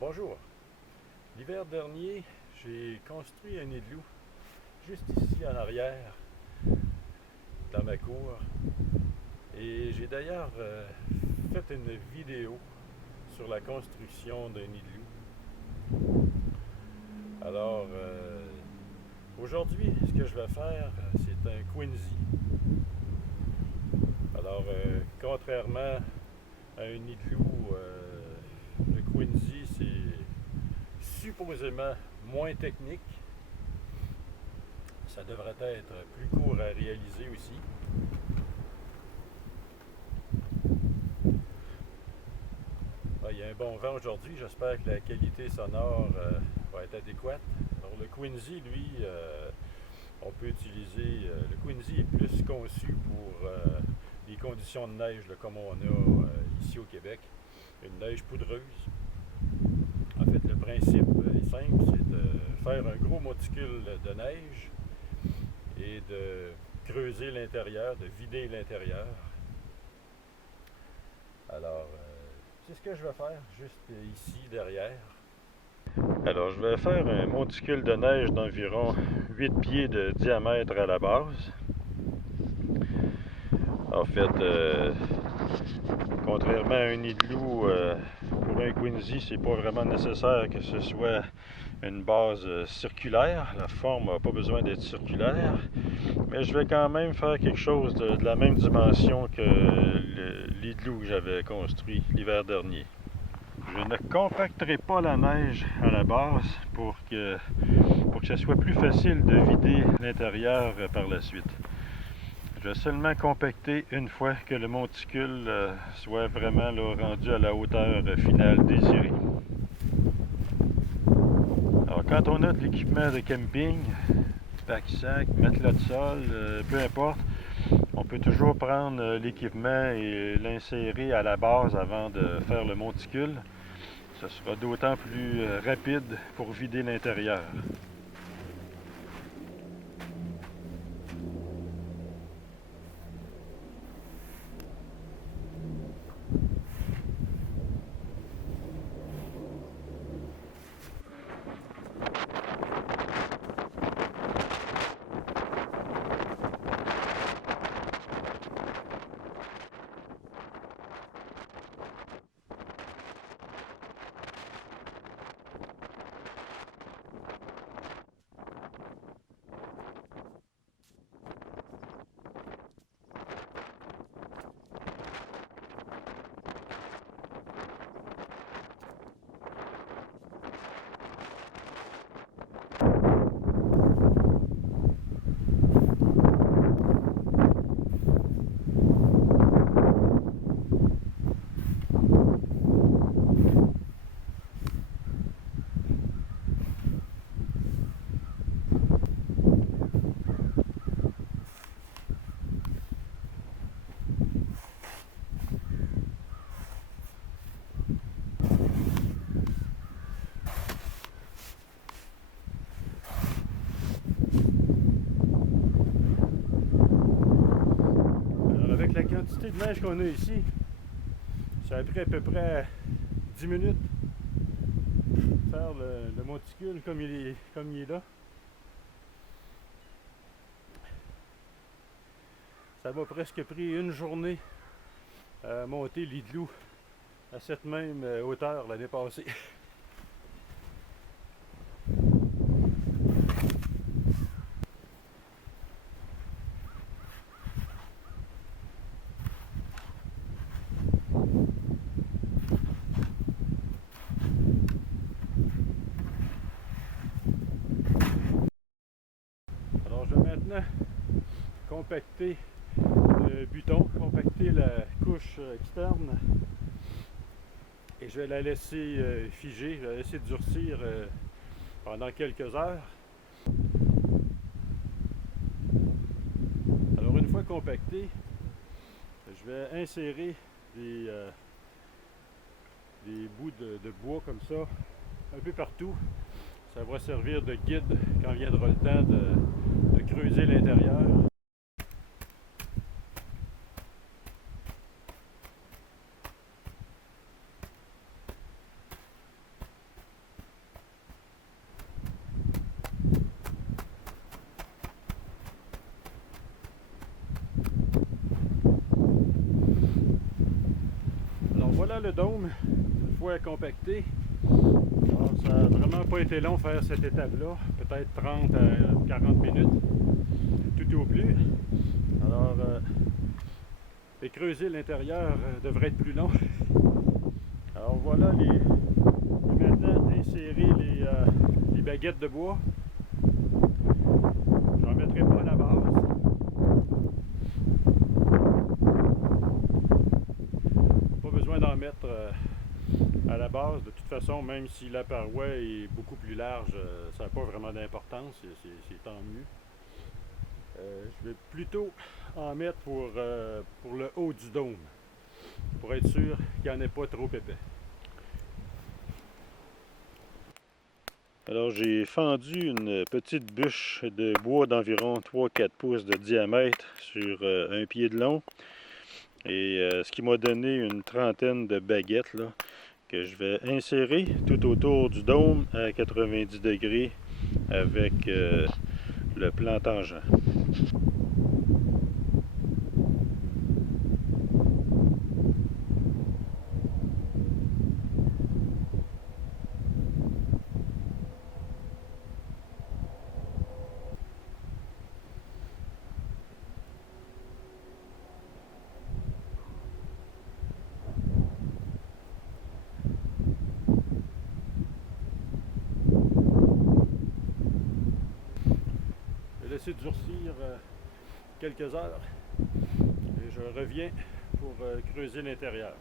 Bonjour. L'hiver dernier, j'ai construit un igloo juste ici en arrière, dans ma cour. Et j'ai d'ailleurs fait une vidéo sur la construction d'un igloo. Alors, aujourd'hui, ce que je vais faire, c'est un Quincy. Alors, contrairement à un igloo, le Quincy, c'est supposément moins technique. Ça devrait être plus court à réaliser aussi. Il y a un bon vent aujourd'hui. J'espère que la qualité sonore va être adéquate. Alors, le Quincy, lui, on peut utiliser. Le Quincy est plus conçu pour les conditions de neige là, comme on a ici au Québec. Une neige poudreuse. En fait, le principe est simple, c'est de faire un gros monticule de neige et de creuser l'intérieur, de vider l'intérieur. Alors, c'est ce que je vais faire juste ici derrière. Alors, je vais faire un monticule de neige d'environ 8 pieds de diamètre à la base. En fait, contrairement à un igloo, pour un Quincy, c'est pas vraiment nécessaire que ce soit une base circulaire. La forme n'a pas besoin d'être circulaire. Mais je vais quand même faire quelque chose de la même dimension que l'igloo que j'avais construit l'hiver dernier. Je ne compacterai pas la neige à la base pour que ce soit plus facile de vider l'intérieur par la suite. Je vais seulement compacter une fois que le monticule soit vraiment là, rendu à la hauteur finale désirée. Alors quand on a de l'équipement de camping, pack-sac, matelas de sol, peu importe, on peut toujours prendre l'équipement et l'insérer à la base avant de faire le monticule. Ce sera d'autant plus rapide pour vider l'intérieur. Avec la quantité de neige qu'on a ici, ça a pris à peu près 10 minutes de faire le monticule comme il est là. Ça m'a presque pris une journée à monter l'igloo à cette même hauteur l'année passée. Alors je vais maintenant compacter le buton, compacter la couche externe et je vais la laisser figer, je vais la laisser durcir pendant quelques heures. Alors une fois compacté, je vais insérer des bouts de bois comme ça un peu partout. Ça va servir de guide quand viendra le temps de creuser l'intérieur. voilà le dôme, une fois compacté. Alors, ça n'a vraiment pas été long faire cette étape-là, peut-être 30 à 40 minutes, tout au plus. Alors, et creuser l'intérieur devrait être plus long. Alors voilà, maintenant insérer les baguettes de bois. J'en mettrai pas à la base. Pas besoin d'en mettre à la base. De toute façon, même si la paroi est beaucoup plus large, ça n'a pas vraiment d'importance. C'est tant mieux. Je vais plutôt en mettre pour le haut du dôme, pour être sûr qu'il n'y en ait pas trop épais. Alors j'ai fendu une petite bûche de bois d'environ 3-4 pouces de diamètre sur un pied de long. Et ce qui m'a donné une trentaine de baguettes là, que je vais insérer tout autour du dôme à 90 degrés avec le plan tangent. Je vais laisser durcir quelques heures et je reviens pour creuser l'intérieur.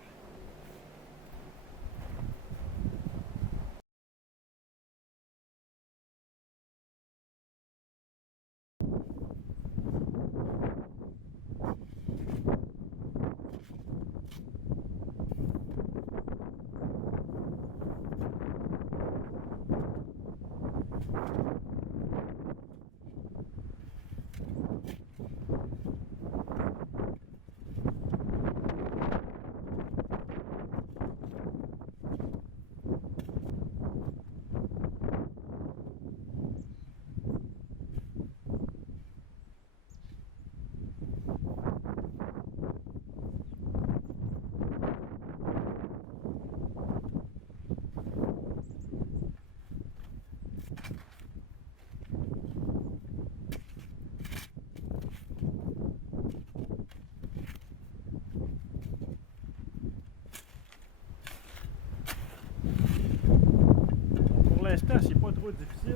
Pour l'instant, c'est pas trop difficile.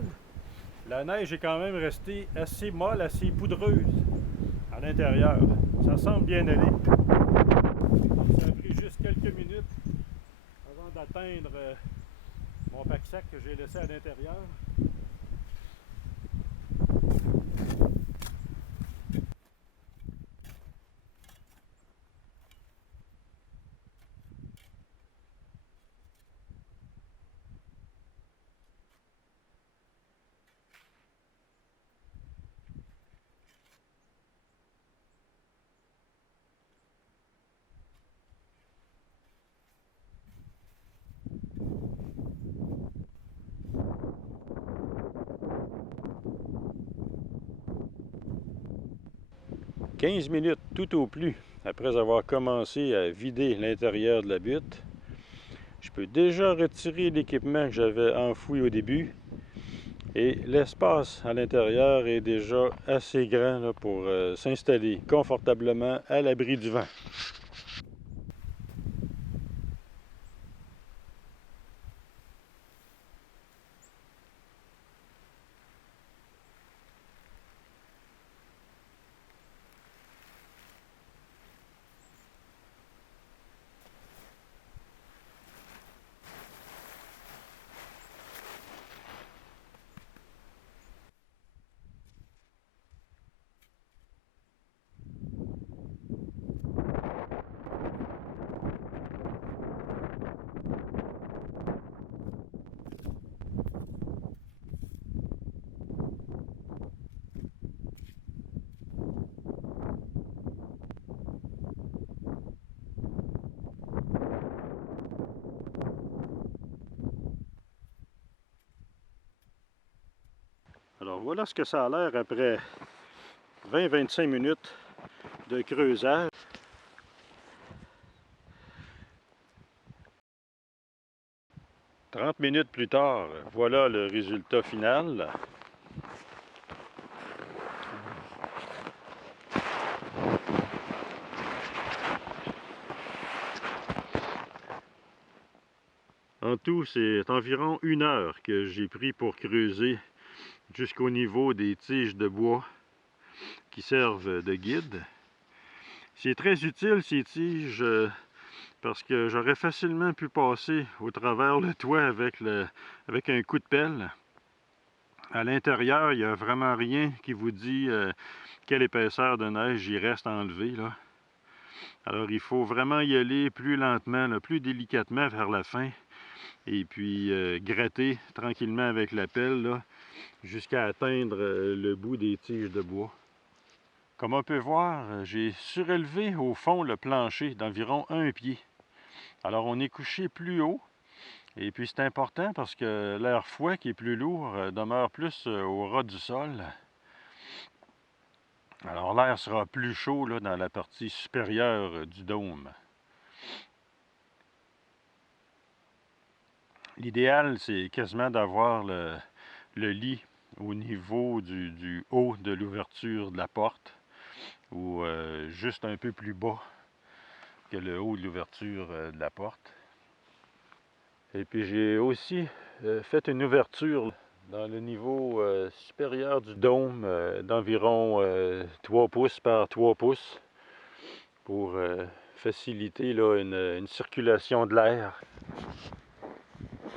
La neige est quand même restée assez molle, assez poudreuse à l'intérieur. Ça semble bien aller. Ça a pris juste quelques minutes avant d'atteindre mon pack-sac que j'ai laissé à l'intérieur. « 15 minutes tout au plus après avoir commencé à vider l'intérieur de la butte. Je peux déjà retirer l'équipement que j'avais enfoui au début. Et l'espace à l'intérieur est déjà assez grand là, pour s'installer confortablement à l'abri du vent. Alors voilà ce que ça a l'air après 20-25 minutes de creusage. 30 minutes plus tard, voilà le résultat final. En tout, c'est environ 1 heure que j'ai pris pour creuser jusqu'au niveau des tiges de bois qui servent de guide. C'est très utile ces tiges parce que j'aurais facilement pu passer au travers le toit avec un coup de pelle. À l'intérieur, il n'y a vraiment rien qui vous dit quelle épaisseur de neige il reste à enlever, là. Alors il faut vraiment y aller plus lentement, là, plus délicatement vers la fin. Et puis gratter tranquillement avec la pelle jusqu'à atteindre le bout des tiges de bois. Comme on peut voir, j'ai surélevé au fond le plancher d'environ 1 pied. Alors on est couché plus haut, et puis c'est important parce que l'air froid qui est plus lourd demeure plus au ras du sol. Alors l'air sera plus chaud là, dans la partie supérieure du dôme. L'idéal, c'est quasiment d'avoir le lit au niveau du haut de l'ouverture de la porte, ou juste un peu plus bas que le haut de l'ouverture de la porte. Et puis j'ai aussi fait une ouverture dans le niveau supérieur du dôme d'environ 3 pouces par 3 pouces pour faciliter là, une circulation de l'air.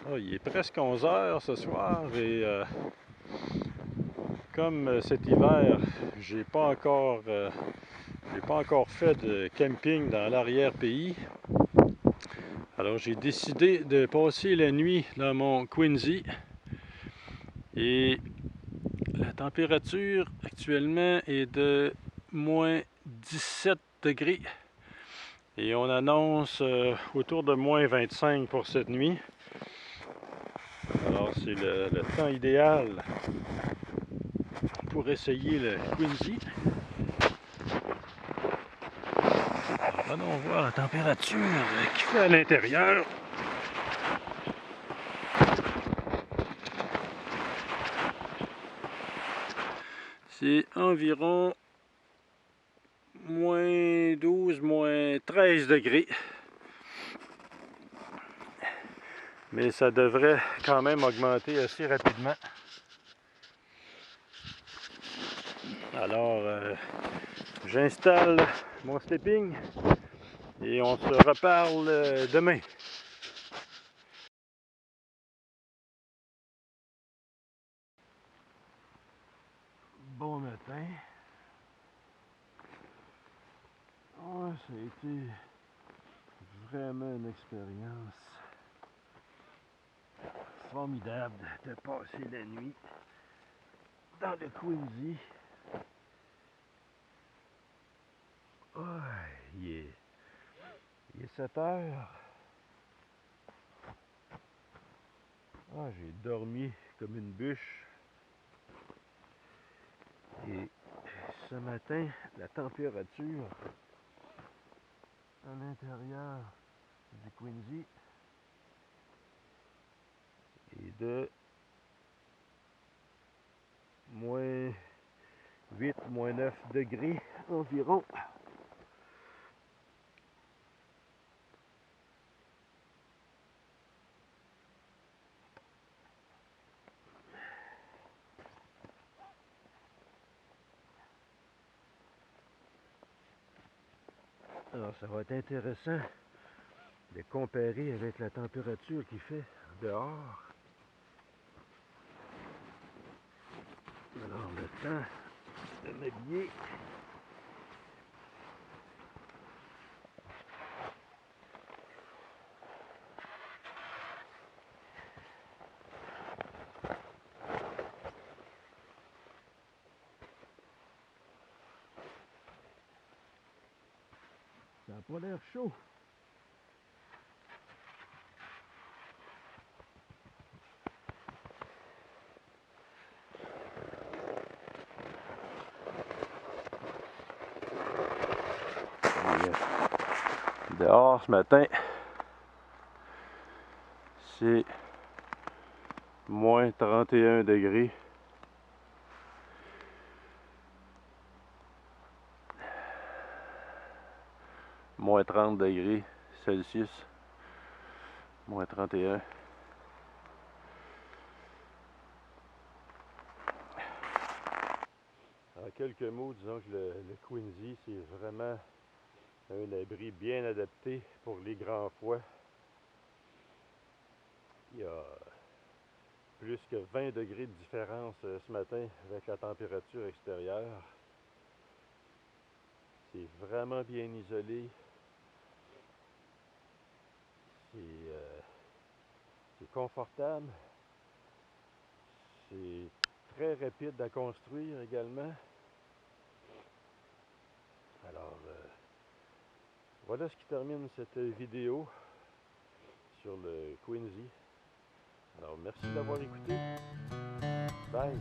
Oh, il est presque 11 heures ce soir et comme cet hiver, j'ai pas encore fait de camping dans l'arrière-pays. Alors j'ai décidé de passer la nuit dans mon Quincy. Et la température actuellement est de moins 17 degrés. Et on annonce autour de moins 25 pour cette nuit. Alors c'est le temps idéal pour essayer le Quincy. Allons voir la température qu'il fait à l'intérieur. C'est environ moins 12, moins 13 degrés. Mais ça devrait quand même augmenter assez rapidement. Alors, j'installe mon sleeping et on se reparle demain. Bon matin. Oh, ça a été vraiment une expérience formidable de passer la nuit dans le Quincy. Oh, il est 7 heures. Ah, j'ai dormi comme une bûche. Et ce matin, la température à l'intérieur du Quincy est de moins 8, moins 9 degrés environ. Alors ça va être intéressant de comparer avec la température qu'il fait dehors. Alors le temps de m'habiller. Ça n'a pas l'air chaud. Dehors ce matin, c'est Moins 31 degrés. Moins 30 degrés Celsius. Moins 31. En quelques mots, disons que le Quincy, c'est vraiment un abri bien adapté pour les grands froids. Il y a plus que 20 degrés de différence ce matin avec la température extérieure. C'est vraiment bien isolé. C'est confortable. C'est très rapide à construire également. Alors, voilà ce qui termine cette vidéo sur le Quincy. Alors, merci d'avoir écouté. Bye!